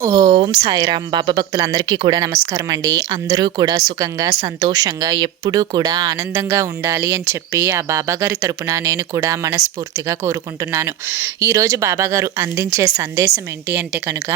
ఓం సాయిరామ్ బాబా భక్తులందరికీ కూడా నమస్కారం అండి. అందరూ కూడా సుఖంగా సంతోషంగా ఎప్పుడూ కూడా ఆనందంగా ఉండాలి అని చెప్పి ఆ బాబాగారి తరపున నేను కూడా మనస్ఫూర్తిగా కోరుకుంటున్నాను. ఈరోజు బాబాగారు అందించే సందేశం ఏంటి అంటే కనుక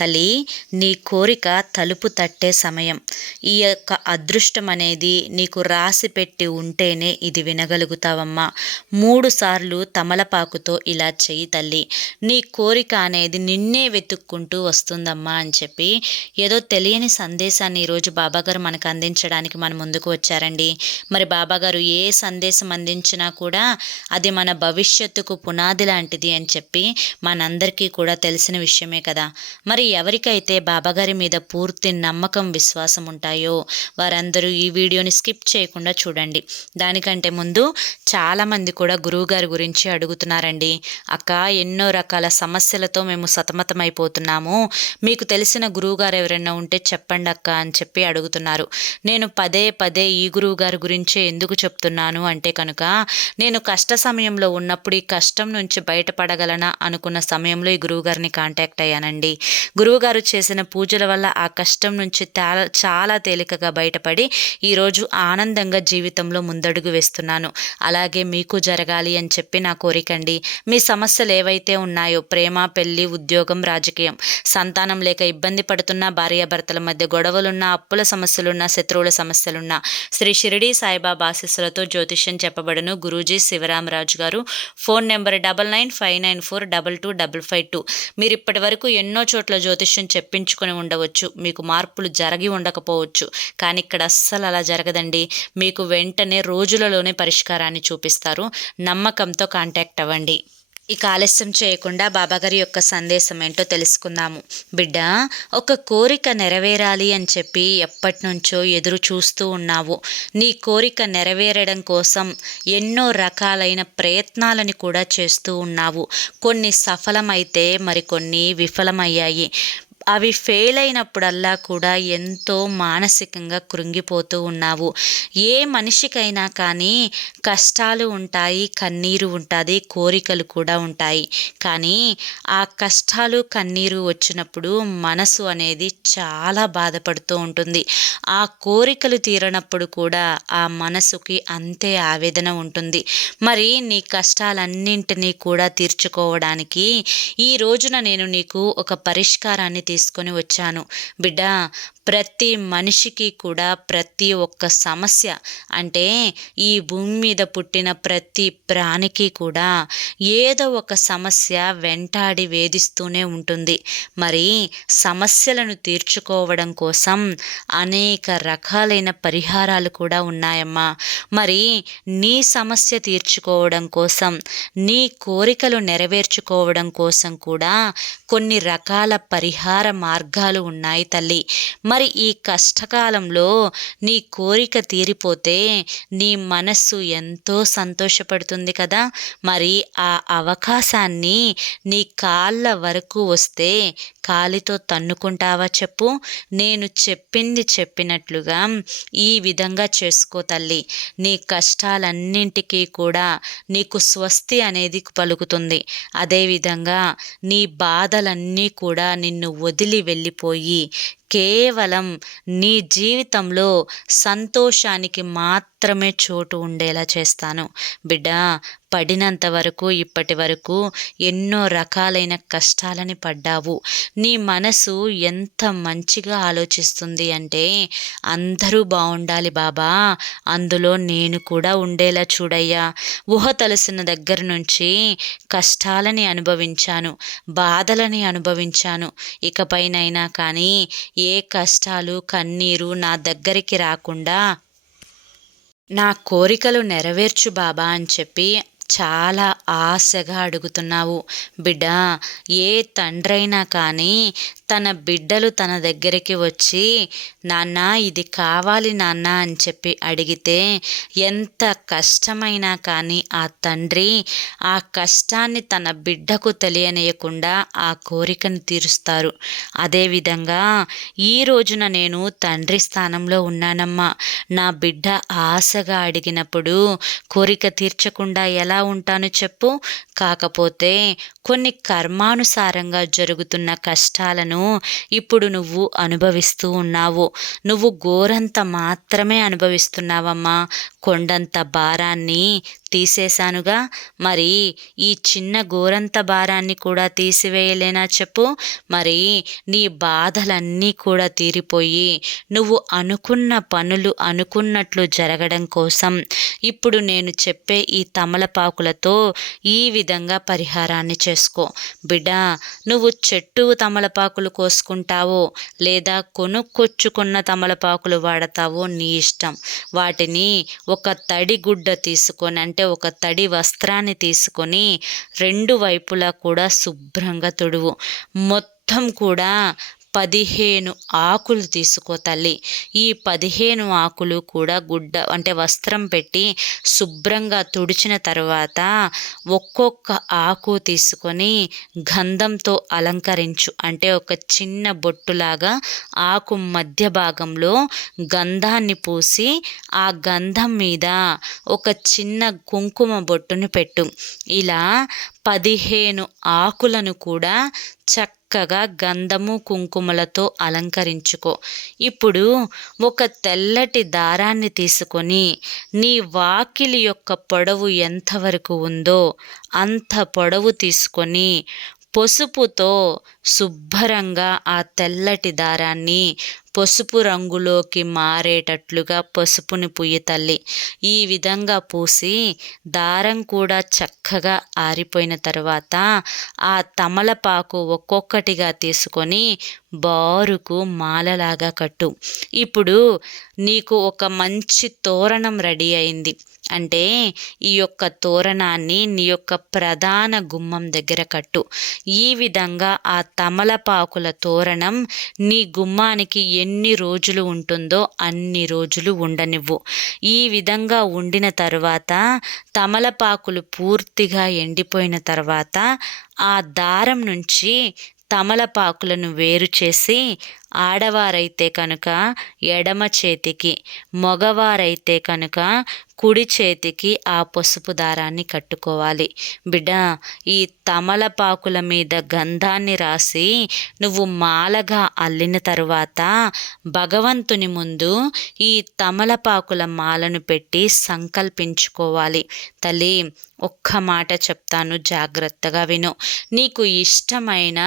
తల్లి నీ కోరిక తలుపు తట్టే సమయం. ఈ యొక్క అదృష్టం అనేది నీకు రాసి పెట్టి ఉంటేనే ఇది వినగలుగుతావమ్మా. మూడు సార్లు తమలపాకుతో ఇలా చెయ్యి తల్లి. నీ కోరిక అనేది నిన్నే వెతుక్కుంటూ వస్తుంది. ఉందమ్మా అని చెప్పి ఏదో తెలియని సందేశాన్ని ఈరోజు బాబాగారు మనకు అందించడానికి మన ముందుకు వచ్చారండి. మరి బాబాగారు ఏ సందేశం అందించినా కూడా అది మన భవిష్యత్తుకు పునాది లాంటిది అని చెప్పి మనందరికీ కూడా తెలిసిన విషయమే కదా. మరి ఎవరికైతే బాబాగారి మీద పూర్తి నమ్మకం విశ్వాసం ఉంటాయో వారందరూ ఈ వీడియోని స్కిప్ చేయకుండా చూడండి. దానికంటే ముందు చాలామంది కూడా గురువుగారి గురించి అడుగుతున్నారండి. అక్క ఎన్నో రకాల సమస్యలతో మేము సతమతమైపోతున్నాము. మీకు తెలిసిన గురువుగారు ఎవరైనా ఉంటే చెప్పండి అక్క అని చెప్పి అడుగుతున్నారు. నేను పదే పదే ఈ గురువుగారి గురించే ఎందుకు చెప్తున్నాను అంటే కనుక నేను కష్ట సమయంలో ఉన్నప్పుడు ఈ కష్టం నుంచి బయటపడగలనా అనుకున్న సమయంలో ఈ గురువుగారిని కాంటాక్ట్ అయ్యానండి. గురువుగారు చేసిన పూజల వల్ల ఆ కష్టం నుంచి చాలా తేలికగా బయటపడి ఈరోజు ఆనందంగా జీవితంలో ముందడుగు వేస్తున్నాను. అలాగే మీకు జరగాలి అని చెప్పి నా కోరికండి. మీ సమస్యలు ఏవైతే ఉన్నాయో ప్రేమ పెళ్ళి ఉద్యోగం రాజకీయం సంత సంతానం లేక ఇబ్బంది పడుతున్న భార్యాభర్తల మధ్య గొడవలున్నా అప్పుల సమస్యలున్నా శత్రువుల సమస్యలున్నా శ్రీ షిరిడి సాయిబాబా ఆశీస్సులతో జ్యోతిష్యం చెప్పబడును Guruji Sivaramaraju garu. Phone number double nine five nine four double two double five two. మీరు ఇప్పటి వరకు ఎన్నో చోట్ల జ్యోతిష్యం చెప్పించుకొని ఉండవచ్చు. మీకు మార్పులు జరిగి ఉండకపోవచ్చు. కానీ ఇక్కడ అస్సలు అలా జరగదండి. మీకు వెంటనే రోజులలోనే పరిష్కారాన్ని చూపిస్తారు. నమ్మకంతో కాంటాక్ట్ అవ్వండి. ఇక ఆలస్యం చేయకుండా బాబాగారి యొక్క సందేశం ఏంటో తెలుసుకుందాము. బిడ్డ ఒక కోరిక నెరవేరాలి అని చెప్పి ఎప్పటి నుంచో ఎదురు చూస్తూ ఉన్నావు. నీ కోరిక నెరవేరడం కోసం ఎన్నో రకాలైన ప్రయత్నాలని కూడా చేస్తూ ఉన్నావు. కొన్ని సఫలమైతే మరికొన్ని విఫలమయ్యాయి. అవి ఫెయిల్ అయినప్పుడల్లా కూడా ఎంతో మానసికంగా కృంగిపోతూ ఉన్నావు. ఏ మనిషికైనా కానీ కష్టాలు ఉంటాయి కన్నీరు ఉంటుంది కోరికలు కూడా ఉంటాయి. కానీ ఆ కష్టాలు కన్నీరు వచ్చినప్పుడు మనసు అనేది చాలా బాధపడుతూ ఉంటుంది. ఆ కోరికలు తీరనప్పుడు కూడా ఆ మనసుకి అంతే ఆవేదన ఉంటుంది. మరి నీ కష్టాలన్నింటినీ కూడా తీర్చుకోవడానికి ఈ రోజున నేను నీకు ఒక పరిష్కారాన్ని తీసుకొని వచ్చాను. బిడ్డ ప్రతి మనిషికి కూడా ప్రతి ఒక్క సమస్య అంటే ఈ భూమి మీద పుట్టిన ప్రతి ప్రాణికి కూడా ఏదో ఒక సమస్య వెంటాడి వేధిస్తూనే ఉంటుంది. మరి సమస్యలను తీర్చుకోవడం కోసం అనేక రకాలైన పరిహారాలు కూడా ఉన్నాయమ్మా. మరి నీ సమస్య తీర్చుకోవడం కోసం నీ కోరికలు నెరవేర్చుకోవడం కోసం కూడా కొన్ని రకాల పరిహార మార్గాలు ఉన్నాయి తల్లి. మరి మరి ఈ కష్టకాలంలో నీ కోరిక తీరిపోతే నీ మనస్సు ఎంతో సంతోషపడుతుంది కదా. మరి ఆ అవకాశాన్ని నీ కాళ్ళ వరకు వస్తే కాలితో తన్నుకుంటావా చెప్పు. నేను చెప్పింది చెప్పినట్లుగా ఈ విధంగా చేసుకో తల్లి. నీ కష్టాలన్నింటికీ కూడా నీకు స్వస్తి అనేది పలుకుతుంది. అదేవిధంగా నీ బాధలన్నీ కూడా నిన్ను వదిలి వెళ్ళిపోయి కేవలం నీ జీవితంలో సంతోషానికి మాత్రమే చోటు ఉండేలా చేస్తాను. బిడ్డ పడినంత వరకు ఇప్పటి వరకు ఎన్నో రకాలైన కష్టాలని పడ్డావు. నీ మనసు ఎంత మంచిగా ఆలోచిస్తుంది అంటే అందరూ బాగుండాలి బాబా. అందులో నేను కూడా ఉండేలా చూడయ్యా. ఊహ తలసిన దగ్గర నుంచి కష్టాలని అనుభవించాను బాధలని అనుభవించాను. ఇకపైనైనా కానీ ఏ కష్టాలు కన్నీరు నా దగ్గరికి రాకుండా నా కోరికలు నెరవేర్చు బాబా అని చెప్పి చాలా ఆశగా అడుగుతున్నావు. బిడ్డ ఏ తండ్రైనా కానీ తన బిడ్డలు తన దగ్గరికి వచ్చి నాన్న ఇది కావాలి నాన్న అని చెప్పి అడిగితే ఎంత కష్టమైనా కానీ ఆ తండ్రి ఆ కష్టాన్ని తన బిడ్డకు తెలియనియకుండా ఆ కోరికను తీరుస్తారు. అదేవిధంగా ఈ రోజున నేను తండ్రి స్థానంలో ఉన్నానమ్మా. నా బిడ్డ ఆశగా అడిగినప్పుడు కోరిక తీర్చకుండా ఎలా ఎలా ఉంటాను చెప్పు. కాకపోతే కొన్ని కర్మానుసారంగా జరుగుతున్న కష్టాలను ఇప్పుడు నువ్వు అనుభవిస్తూ ఉన్నావు. నువ్వు గోరంత మాత్రమే అనుభవిస్తున్నావమ్మా. కొండంత భారాన్ని తీసేశానుగా. మరి ఈ చిన్న గోరంత భారాన్ని కూడా తీసివేయలేనా చెప్పు? మరి నీ బాధలన్నీ కూడా తీరిపోయి నువ్వు అనుకున్న పనులు అనుకున్నట్లు జరగడం కోసం ఇప్పుడు నేను చెప్పే ఈ తమలపాకులతో ఈ విధంగా పరిహారాన్ని చేసుకో. బిడ్డ నువ్వు చెట్టు తమలపాకులు కోసుకుంటావో లేదా కొనుక్కొచ్చుకున్న తమలపాకులు వాడతావో నీ ఇష్టం. వాటిని ఒక తడి గుడ్డ తీసుకొని అంటే ఒక తడి వస్త్రాన్ని తీసుకొని రెండు వైపులా కూడా శుభ్రంగా తుడువు. మొత్తం కూడా పదిహేను ఆకులు తీసుకో తల్లి. ఈ పదిహేను ఆకులు కూడా గుడ్డ అంటే వస్త్రం పెట్టి శుభ్రంగా తుడిచిన తర్వాత ఒక్కొక్క ఆకు తీసుకొని గంధంతో అలంకరించు. అంటే ఒక చిన్న బొట్టులాగా ఆకు మధ్య భాగంలో గంధాన్ని పూసి ఆ గంధం మీద ఒక చిన్న కుంకుమ బొట్టును పెట్టు. ఇలా పదిహేను ఆకులను కూడా చక్కగా గంధము కుంకుమలతో అలంకరించుకో. ఇప్పుడు ఒక తెల్లటి దారాన్ని తీసుకొని నీ వాకిలి యొక్క పొడవు ఎంతవరకు ఉందో అంత పొడవు తీసుకొని పసుపుతో శుభ్రంగా ఆ తెల్లటి దారాన్ని పసుపు రంగులోకి మారేటట్లుగా పసుపుని పుయ్యి తల్లి. ఈ విధంగా పూసి దారం కూడా చక్కగా ఆరిపోయిన తర్వాత ఆ తమలపాకు ఒక్కొక్కటిగా తీసుకొని బారుకు మాలలాగా కట్టు. ఇప్పుడు నీకు ఒక మంచి తోరణం రెడీ అయింది. అంటే ఈ యొక్క తోరణాన్ని నీ యొక్క ప్రధాన గుమ్మం దగ్గర కట్టు. ఈ విధంగా ఆ తమలపాకుల తోరణం నీ గుమ్మానికి ఎన్ని రోజులు ఉంటుందో అన్ని రోజులు ఉండనివ్వు. ఈ విధంగా ఉండిన తర్వాత తమలపాకులు పూర్తిగా ఎండిపోయిన తర్వాత ఆ దారం నుంచి తమలపాకులను వేరు చేసి ఆడవారైతే కనుక ఎడమ చేతికి మగవారైతే కనుక కుడి చేతికి ఆ పసుపు దారాన్ని కట్టుకోవాలి. బిడ్డ ఈ తమలపాకుల మీద గంధాన్ని రాసి నువ్వు మాలగా అల్లిన తరువాత భగవంతుని ముందు ఈ తమలపాకుల మాలను పెట్టి సంకల్పించుకోవాలి. తల్లి ఒక్క మాట చెప్తాను జాగ్రత్తగా విను. నీకు ఇష్టమైన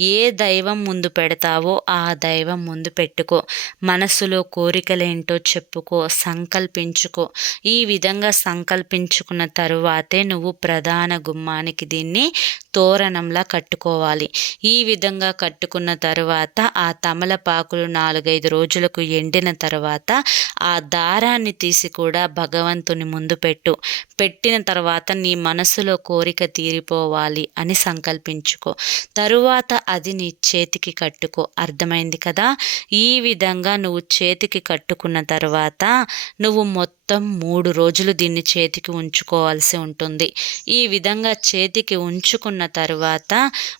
ఏ దైవం ముందు పెడతావో ఆ దైవం ముందు పెట్టుకో. మనసులో కోరికలేంటో చెప్పుకో సంకల్పించుకో. ఈ ఈ విధంగా సంకల్పించుకున్న తరువాతే నువ్వు ప్రధాన గుమ్మానికి దీన్ని తోరణంలా కట్టుకోవాలి. ఈ విధంగా కట్టుకున్న తర్వాత ఆ తమలపాకులు నాలుగైదు రోజులకు ఎండిన తర్వాత ఆ దారాన్ని తీసి కూడా భగవంతుని ముందు పెట్టు. పెట్టిన తర్వాత నీ మనసులో కోరిక తీరిపోవాలి అని సంకల్పించుకో. తరువాత అది నీ చేతికి కట్టుకో. అర్థమైంది కదా? ఈ విధంగా నువ్వు చేతికి కట్టుకున్న తర్వాత నువ్వు మొత్తం మూడు రోజులు దీన్ని చేతికి ఉంచుకోవాల్సి ఉంటుంది. ఈ విధంగా చేతికి ఉంచుకున్న తర్వాత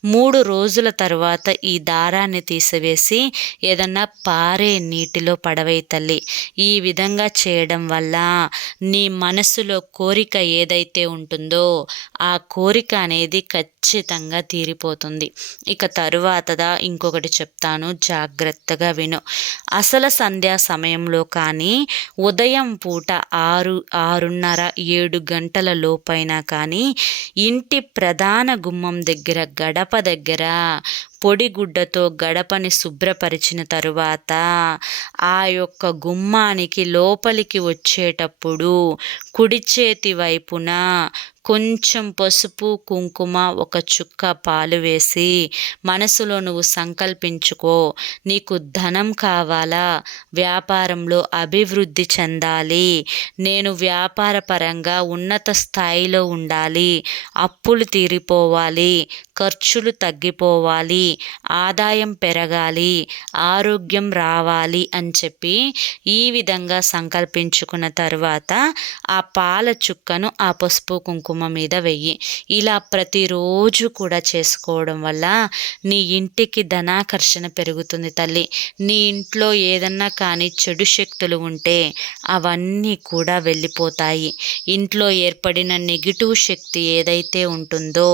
మూడు రోజుల తర్వాత ఈ దారాన్ని తీసివేసి ఏదన్నా పారే నీటిలో పడవై తల్లి. ఈ విధంగా చేయడం వల్ల నీ మనసులో కోరిక ఏదైతే ఉంటుందో ఆ కోరిక అనేది ఖచ్చితంగా తీరిపోతుంది. ఇక తరువాతదా ఇంకొకటి చెప్తాను జాగ్రత్తగా విను. అసలు సంధ్యా సమయంలో కానీ ఉదయం పూట ఆరు ఆరున్నర ఏడు గంటల లోపైనా కానీ ఇంటి ప్రధాన గుమ్మం దగ్గర గడప దగ్గర పొడిగుడ్డతో గడపని శుభ్రపరిచిన తరువాత ఆ యొక్క గుమ్మానికి లోపలికి వచ్చేటప్పుడు కుడి చేతి వైపున కొంచెం పసుపు కుంకుమ ఒక చుక్క పాలు వేసి మనసులో నువ్వు సంకల్పించుకో. నీకు ధనం కావాలా? వ్యాపారంలో అభివృద్ధి చెందాలి. నేను వ్యాపార పరంగా ఉన్నత స్థాయిలో ఉండాలి. అప్పులు తీరిపోవాలి. ఖర్చులు తగ్గిపోవాలి ఆదాయం పెరగాలి ఆరోగ్యం రావాలి అని చెప్పి ఈ విధంగా సంకల్పించుకున్న తర్వాత ఆ పాల చుక్కను ఆ పసుపు కుంకుమ మీద వెయ్యి ఇలా ప్రతిరోజు కూడా చేసుకోవడం వల్ల నీ ఇంటికి ధనాకర్షణ పెరుగుతుంది తల్లి. నీ ఇంట్లో ఏదన్నా కానీ చెడు శక్తులు ఉంటే అవన్నీ కూడా వెళ్ళిపోతాయి. ఇంట్లో ఏర్పడిన నెగిటివ్ శక్తి ఏదైతే ఉంటుందో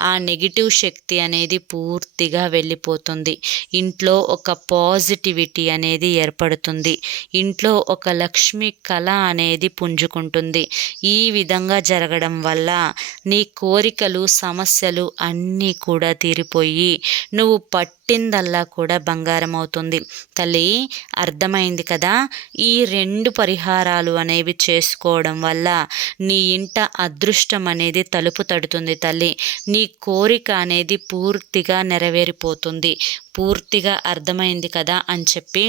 ఆ నెగిటివ్ శక్తి అనేది పూర్తిగా వెళ్ళిపోతుంది. ఇంట్లో ఒక పాజిటివిటీ అనేది ఏర్పడుతుంది. ఇంట్లో ఒక లక్ష్మి కళ అనేది పుంజుకుంటుంది. ఈ విధంగా జరగడం వల్ల నీ కోరికలు సమస్యలు అన్నీ కూడా తీరిపోయి నువ్వు పట్టిందల్లా కూడా బంగారం అవుతుంది. తల్లి అర్థమైంది కదా? ఈ రెండు పరిహారాలు అనేవి చేసుకోవడం వల్ల నీ ఇంట అదృష్టం అనేది తలుపు తడుతుంది తల్లి. నీ కోరిక అనేది పూర్తిగా నెరవేరిపోతుంది. పూర్తిగా అర్థమైంది కదా అని చెప్పి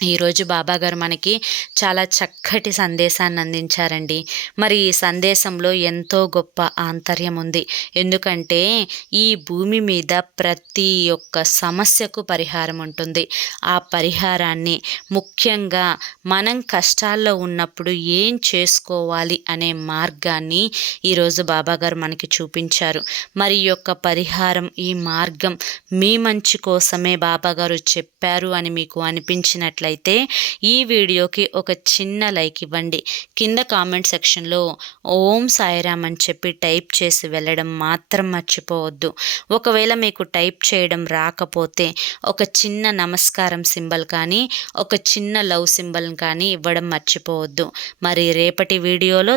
ఈరోజు బాబాగారు మనకి చాలా చక్కటి సందేశాన్ని అందించారండి. మరి ఈ సందేశంలో ఎంతో గొప్ప ఆంతర్యం ఉంది. ఎందుకంటే ఈ భూమి మీద ప్రతి ఒక్క సమస్యకు పరిహారం ఉంటుంది. ఆ పరిహారాన్ని ముఖ్యంగా మనం కష్టాల్లో ఉన్నప్పుడు ఏం చేసుకోవాలి అనే మార్గాన్ని ఈరోజు బాబాగారు మనకి చూపించారు. మరి యొక్క పరిహారం ఈ మార్గం మీ మంచి కోసమే బాబాగారు చెప్పారు అని మీకు అనిపించినట్లయితే నచ్చినట్లయితే ఈ వీడియోకి ఒక చిన్న లైక్ ఇవ్వండి. కింద కామెంట్ సెక్షన్లో ఓం సాయిరామ్ అని చెప్పి టైప్ చేసి వెళ్ళడం మాత్రం మర్చిపోవద్దు. ఒకవేళ మీకు టైప్ చేయడం రాకపోతే ఒక చిన్న నమస్కారం సింబల్ కానీ ఒక చిన్న లవ్ సింబల్ కానీ ఇవ్వడం మర్చిపోవద్దు. మరి రేపటి వీడియోలో